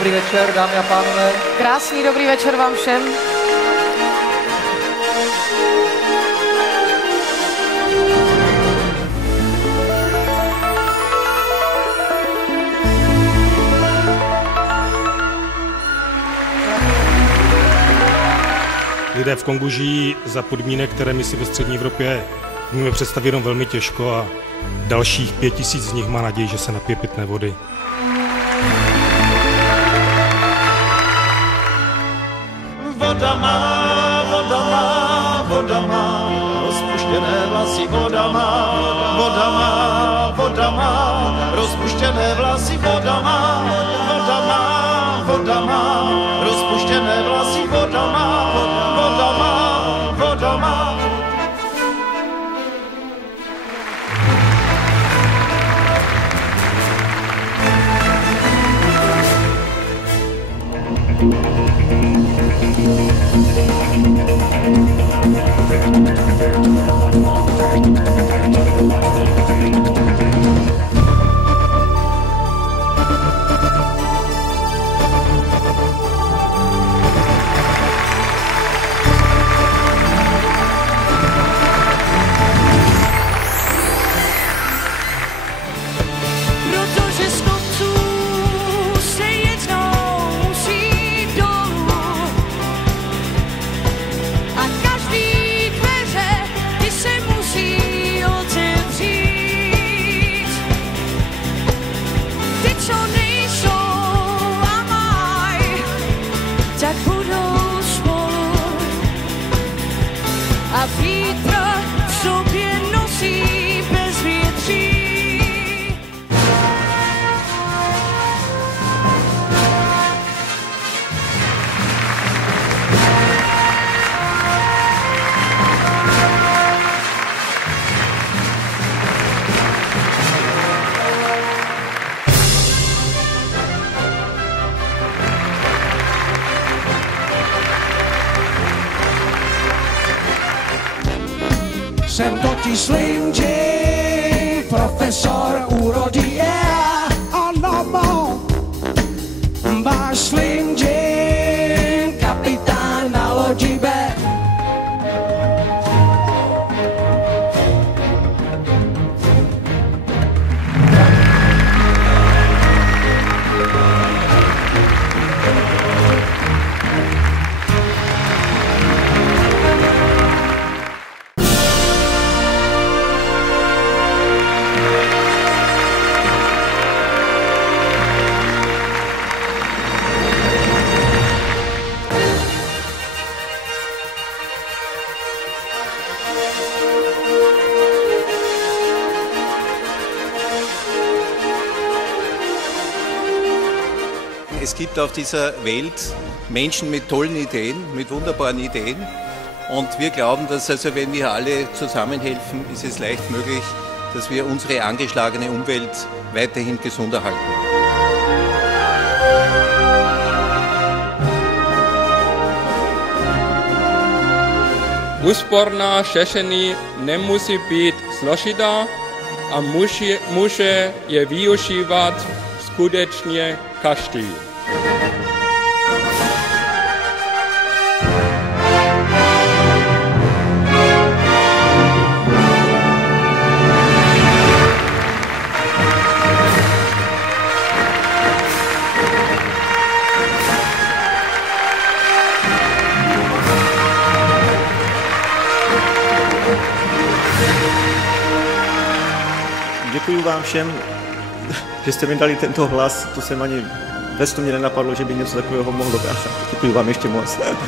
Dobrý večer, dámy a pánové. Krásný dobrý večer vám všem. Lidé v Kongu žijí za podmínek, které my si ve střední Evropě můžeme představit jenom velmi těžko a dalších 5000 z nich má naději, že se napije pitné vody. Voda má, voda má, voda má, rozpuštěné vlasy, voda má, voda má, voda má, rozpuštěné vlasy, voda má, voda má, voda má, rozpuštěné vlasy, voda má, voda má, voda má. A vítr v sobě nosí bezvětří. Jsem totiž Slim Jim, profesor úrody, ano, váš Slim Jim, kapitán na lodi B. Es gibt auf dieser Welt Menschen mit tollen Ideen, mit wunderbaren Ideen. Und wir glauben, dass also, wenn wir alle zusammenhelfen, ist es leicht möglich, dass wir unsere angeschlagene Umwelt weiterhin gesund erhalten. Úsporná řešení nemusí být složitá a může je využívat skutečně každý. Děkuji vám všem, že jste mi dali tento hlas, to jsem ani ve snu mě nenapadlo, že by něco takového mohlo být. Děkuji vám ještě moc. Děkujeme.